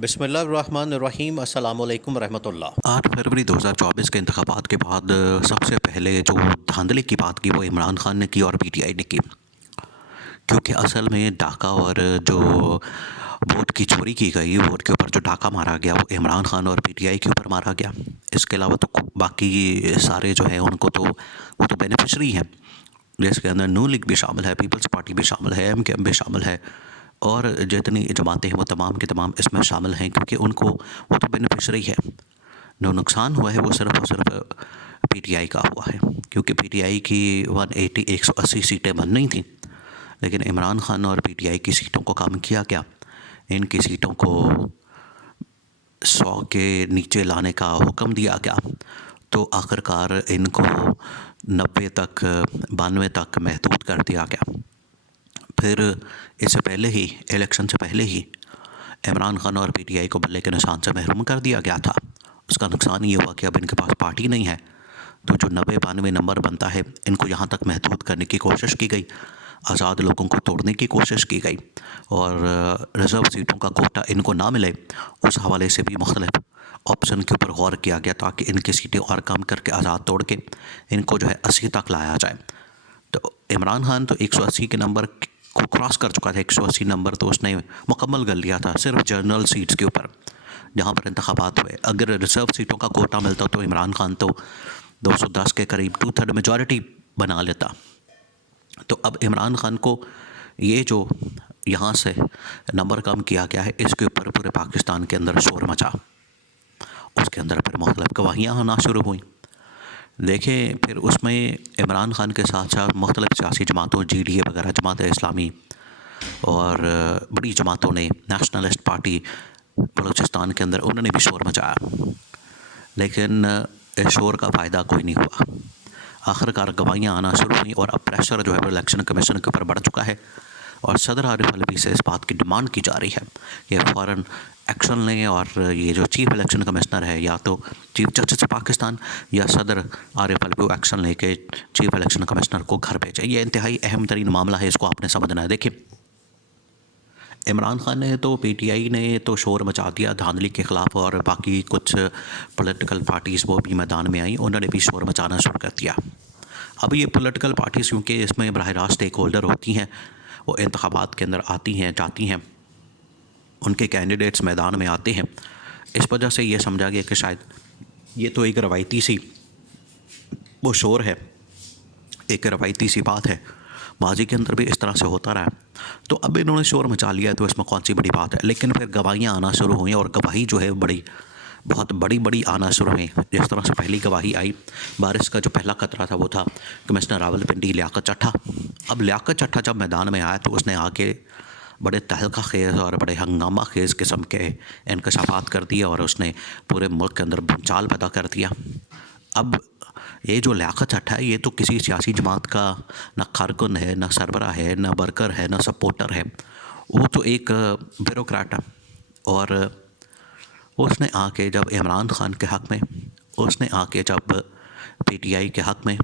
बिस्मिल्लाहिर्रहमानिर्रहीम अस्सलामुअलैकुम रहमतुल्लाह। 8 फरवरी 2024 के इंतखाबात के बाद सबसे पहले जो धांधली की बात की वो इमरान खान ने की और पीटीआई ने की, क्योंकि असल में डाका और जो वोट की चोरी की गई, वोट के ऊपर जो डाका मारा गया वो इमरान खान और पीटीआई के ऊपर मारा गया। इसके अलावा तो बाकी सारे जो है उनको तो वो तो बेनिफिशरी हैं, जिसके अंदर नून लीग भी शामिल है, पीपल्स पार्टी भी शामिल है, एमकेएम भी शामिल है और जितनी जमातें हैं वो तमाम के तमाम इसमें शामिल हैं, क्योंकि उनको वो तो बेनिफिशरी है। जो नुकसान हुआ है वो सिर्फ और सिर्फ पीटीआई का हुआ है, क्योंकि पीटीआई की 180 सीटें बननी थी, लेकिन इमरान खान और पीटीआई की सीटों को कम किया गया। इनकी सीटों को 100 के नीचे लाने का हुक्म दिया गया, तो आखिरकार इनको 90 तक 92 तक महदूद कर दिया गया। फिर इससे पहले ही, इलेक्शन से पहले ही इमरान खान और पीटीआई को बल्ले के निशान से महरूम कर दिया गया था। उसका नुकसान ये हुआ कि अब इनके पास पार्टी नहीं है, तो जो 90-92 नंबर बनता है इनको यहाँ तक महदूद करने की कोशिश की गई, आज़ाद लोगों को तोड़ने की कोशिश की गई और रिज़र्व सीटों का कोटा इनको ना मिले, उस हवाले से भी मुख्तलिफ ऑप्शन के ऊपर गौर किया गया ताकि इनकी सीटें और कम करके आज़ाद तोड़ के इनको जो है 80 तक लाया जाए। तो इमरान खान तो 180 के नंबर को क्रॉस कर चुका था। 180 नंबर तो उसने मुकम्मल कर लिया था सिर्फ जनरल सीट्स के ऊपर जहाँ पर इंतखाबात हुए। अगर रिज़र्व सीटों का कोटा मिलता तो इमरान खान तो 210 के करीब 2/3 मेजॉरिटी बना लेता। तो अब इमरान खान को ये जो यहाँ से नंबर कम किया गया है, इसके ऊपर पूरे पाकिस्तान के अंदर शोर मचा। उसके अंदर फिर मुख्तलिफ गवाहियाँ आना शुरू हुई। देखें, फिर उसमें इमरान खान के साथ साथ मुख्तलिफ सियासी जमातों, GDA वगैरह, जमात इस्लामी और बड़ी जमातों ने, नेशनलिस्ट पार्टी बलूचिस्तान के अंदर, उन्होंने भी शोर मचाया, लेकिन इस शोर का फ़ायदा कोई नहीं हुआ। आखिरकार गवाहियाँ आना शुरू हुई और अब प्रेशर जो है इलेक्शन कमीशन के ऊपर बढ़ चुका है और सदर आरिफ अलवी से इस बात की डिमांड की जा रही है कि फ़ौरन एक्शन लें और ये जो चीफ इलेक्शन कमिश्नर है, या तो चीफ जस्टिस पाकिस्तान या सदर आरिफ अलवी को एक्शन लेके चीफ इलेक्शन कमिश्नर को घर भेजें। ये इंतहाई अहम तरीन मामला है, इसको आपने समझना है। देखिए, इमरान खान ने तो, पीटीआई ने तो शोर मचा दिया धांधली के ख़िलाफ़ और बाकी कुछ पॉलिटिकल पार्टीज़ वो भी मैदान में आई, उन्होंने भी शोर मचाना शुरू कर दिया। अब ये पॉलिटिकल पार्टीज़ क्योंकि इसमें बराह रास्त स्टेक होल्डर होती हैं, वो इंतखाबात के अंदर आती हैं, जाती हैं, उनके कैंडिडेट्स मैदान में आते हैं, इस वजह से ये समझा गया कि शायद ये तो एक रवायती सी वो शोर है, एक रवायती सी बात है, माजी के अंदर भी इस तरह से होता रहा, तो अब इन्होंने शोर मचा लिया, तो इसमें कौन सी बड़ी बात है। लेकिन फिर गवाहियाँ आना शुरू हुई और गवाही जो है बहुत बड़ी आना शुरू हुई। जिस तरह से पहली गवाही आई, बारिश का जो पहला खतरा था वो था कमिश्नर रावलपिंडी लियाकत चट्ठा। अब लियाकत चट्ठा जब मैदान में आया तो उसने आके बड़े तहलका खेज़ और बड़े हंगामा खेज़ किस्म के इंकशाफात कर दिए और उसने पूरे मुल्क के अंदर भूचाल पैदा कर दिया। अब ये जो लियाकत चट्ठा है, ये तो किसी सियासी जमात का ना कारकुन है, ना सरबरा है, ना वर्कर है, ना सपोर्टर है, वो तो एक ब्यूरोक्रेट है। और उसने आके जब इमरान खान के हक़ में, उसने आके जब पीटीआई के हक़ में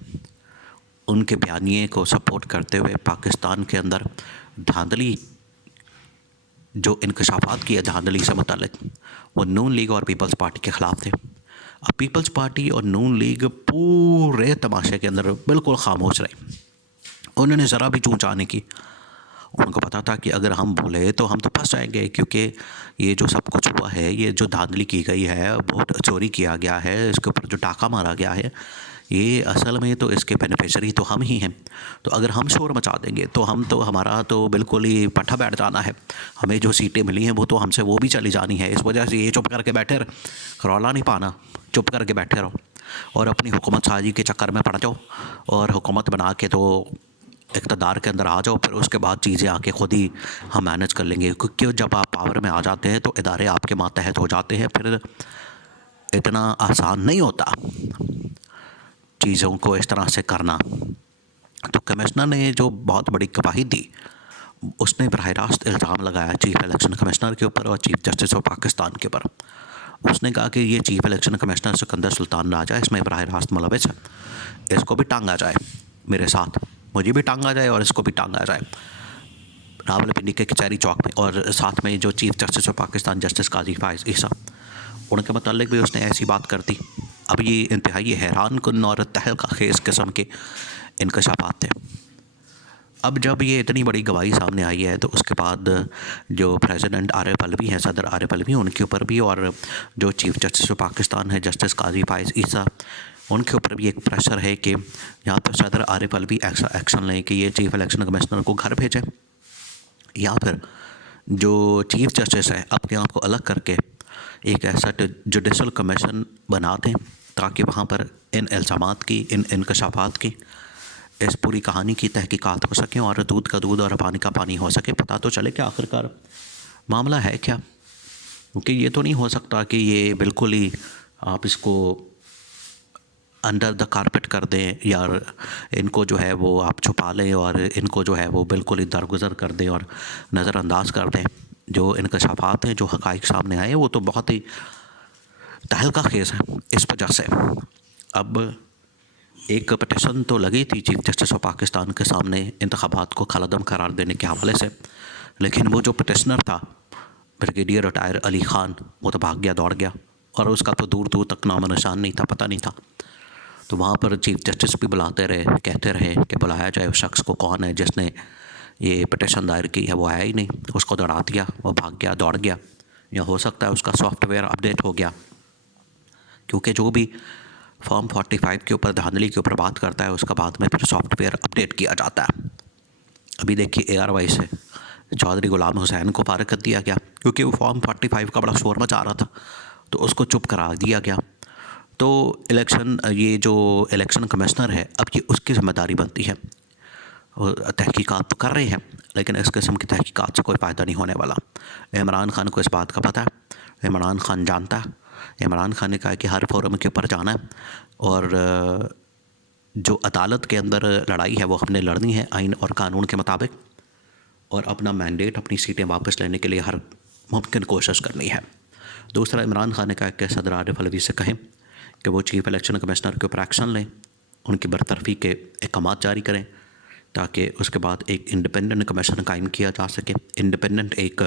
उनके बयानिए को सपोर्ट करते हुए पाकिस्तान के अंदर धांधली जो इंकशाफात किया धांधली से मुतालिक, वो नून लीग और पीपल्स पार्टी के ख़िलाफ़ थे। अब पीपल्स पार्टी और नून लीग पूरे तमाशे के अंदर बिल्कुल खामोश रहे, उन्होंने ज़रा भी चूँ चाह नहीं की। उनको पता था कि अगर हम बोले तो हम तो फंस जाएंगे, क्योंकि ये जो सब कुछ हुआ है, ये जो धांधली की गई है, वोट चोरी किया गया है, इसके ऊपर जो डाका मारा गया है, ये असल में तो इसके बेनिफिशरी तो हम ही हैं। तो अगर हम शोर मचा देंगे तो हमारा तो बिल्कुल ही पट्टा बैठ जाना है, हमें जो सीटें मिली हैं वो तो हमसे वो भी चली जानी है। इस वजह से ये चुप करके बैठे रहो, रौला नहीं पाना, चुप करके बैठे रहो और अपनी हुकूमत साजी के चक्कर में पड़ जाओ और हुकूमत बना के तो इक़्तिदार के अंदर आ जाओ, फिर उसके बाद चीज़ें आके ख़ुद ही हम मैनेज कर लेंगे। क्योंकि जब आप पावर में आ जाते हैं तो इदारे आपके मातहत हो जाते हैं, फिर इतना आसान नहीं होता चीज़ों को इस तरह से करना। तो कमिश्नर ने जो बहुत बड़ी गवाही दी, उसने बराह रास्त इल्ज़ाम लगाया चीफ इलेक्शन कमिश्नर के ऊपर और चीफ जस्टिस ऑफ पाकिस्तान के ऊपर। उसने कहा कि ये chief election commissioner Sikandar Sultan Raja इसमें बराह रास्त मुलविस है, इसको भी टांगा जाए, मेरे साथ मुझे भी टांगा जाए और इसको भी टांगा जाए। रावलपिंडी के कचहरी चौक में, और साथ में जो chief justice of Pakistan justice Qazi Faez Isa, उनके मतलब भी उसने ऐसी बात कर दी। अब ये इंतहाई हैरानकुन और तहलका खेज़ किस्म के इंकशाफात थे। अब जब ये इतनी बड़ी गवाही सामने आई है तो उसके बाद जो प्रेसिडेंट आरिफ अलवी हैं, सदर आरिफ अलवी, उनके ऊपर भी, और जो चीफ जस्टिस ऑफ पाकिस्तान है जस्टिस काजी फायज़ ईसा, उनके ऊपर भी एक प्रेशर है कि यहाँ पर सदर आरिफ अलवी ऐसा एक्शन लें कि ये चीफ इलेक्शन कमिश्नर को घर भेजें, या फिर जो चीफ जस्टिस है अपने आप को अलग करके एक ऐसा जुडिशल कमीशन बना दें ताकि वहाँ पर इन इल्ज़ामात की, इन इंकशाफात की, इस पूरी कहानी की तहकीकात हो सकें और दूध का दूध और पानी का पानी हो सके, पता तो चले कि आखिरकार मामला है क्या। क्योंकि ये तो नहीं हो सकता कि ये बिल्कुल ही आप इसको अंडर द कारपेट कर दें, या इनको जो है वो आप छुपा लें और इनको जो है वो बिल्कुल ही दरगुजर कर दें और नज़रअंदाज कर दें। जो इंकशाफात हैं, जो हक़ाइक़ सामने आए, वो तो बहुत ही तहलका खेज़ है। इस वजह से अब एक पटिशन तो लगी थी चीफ जस्टिस ऑफ पाकिस्तान के सामने इंतखाबात को खलदम करार देने के हवाले से, लेकिन वो जो पटिशनर था ब्रिगेडियर रिटायर अली ख़ान, वो तो भाग गया, दौड़ गया, और उसका तो दूर दूर तक नाम निशान नहीं था, पता नहीं था। तो वहाँ पर चीफ जस्टिस भी बुलाते रहे, कहते रहे कि बुलाया जाए उस शख्स को, कौन है जिसने ये पटिशन दायर की है। वो आया ही नहीं, उसको दौड़ा दिया, वो भाग गया, दौड़ गया, या हो सकता है उसका सॉफ्टवेयर अपडेट हो गया, क्योंकि जो भी फॉर्म 45 के ऊपर, धांधली के ऊपर बात करता है, उसका बाद में फिर सॉफ्टवेयर अपडेट किया जाता है। अभी देखिए ARY से चौधरी गुलाम हुसैन को फारिग कर दिया गया क्योंकि वो फॉर्म 45 का बड़ा शोर मचा रहा था, तो उसको चुप करा दिया गया। तो ये जो इलेक्शन कमिश्नर है, अब ये उसकी ज़िम्मेदारी बनती है। तहकीकात तो कर रहे हैं, लेकिन इस किस्म की तहकीकात से कोई फ़ायदा नहीं होने वाला। इमरान खान को इस बात का पता है, इमरान खान जानता है। इमरान खान ने कहा कि हर फोरम के ऊपर जाना है, और जो अदालत के अंदर लड़ाई है वो हमने लड़नी है आइन और कानून के मुताबिक, और अपना मैंडेट, अपनी सीटें वापस लेने के लिए हर मुमकिन कोशिश करनी है। दूसरा, इमरान खान ने कहा कि सदर आरिफ अलवी से कहें कि वो चीफ इलेक्शन कमिश्नर के ऊपर एक्शन लें, उनकी बरतरफी के अहकामात जारी करें, ताकि उसके बाद एक इंडिपेंडेंट कमीशन कायम किया जा सके, इंडिपेंडेंट एक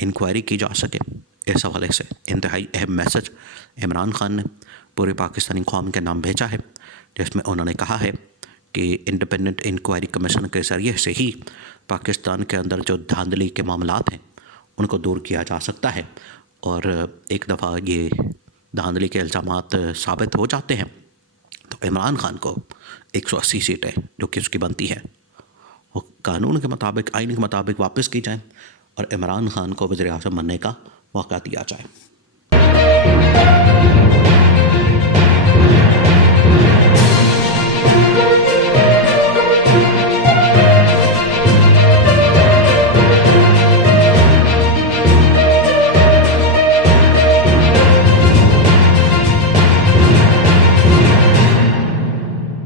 इंक्वायरी की जा सके। इस हवाले से इंतहाई अहम मैसेज इमरान खान ने पूरे पाकिस्तानी कौम के नाम भेजा है, जिसमें उन्होंने कहा है कि इंडिपेंडेंट इंक्वायरी कमीशन के ज़रिए से ही पाकिस्तान के अंदर जो धांधली के मामलात हैं उनको दूर किया जा सकता है, और एक दफ़ा ये धांधली के इल्ज़ामात साबित हो जाते हैं तो इमरान खान को 180 सीटें जो कि उसकी बनती है वो कानून के मुताबिक, आइन के मुताबिक वापस की जाएँ, और इमरान खान को वज़ीर-ए-आज़म बनने का मौका दिया जाए।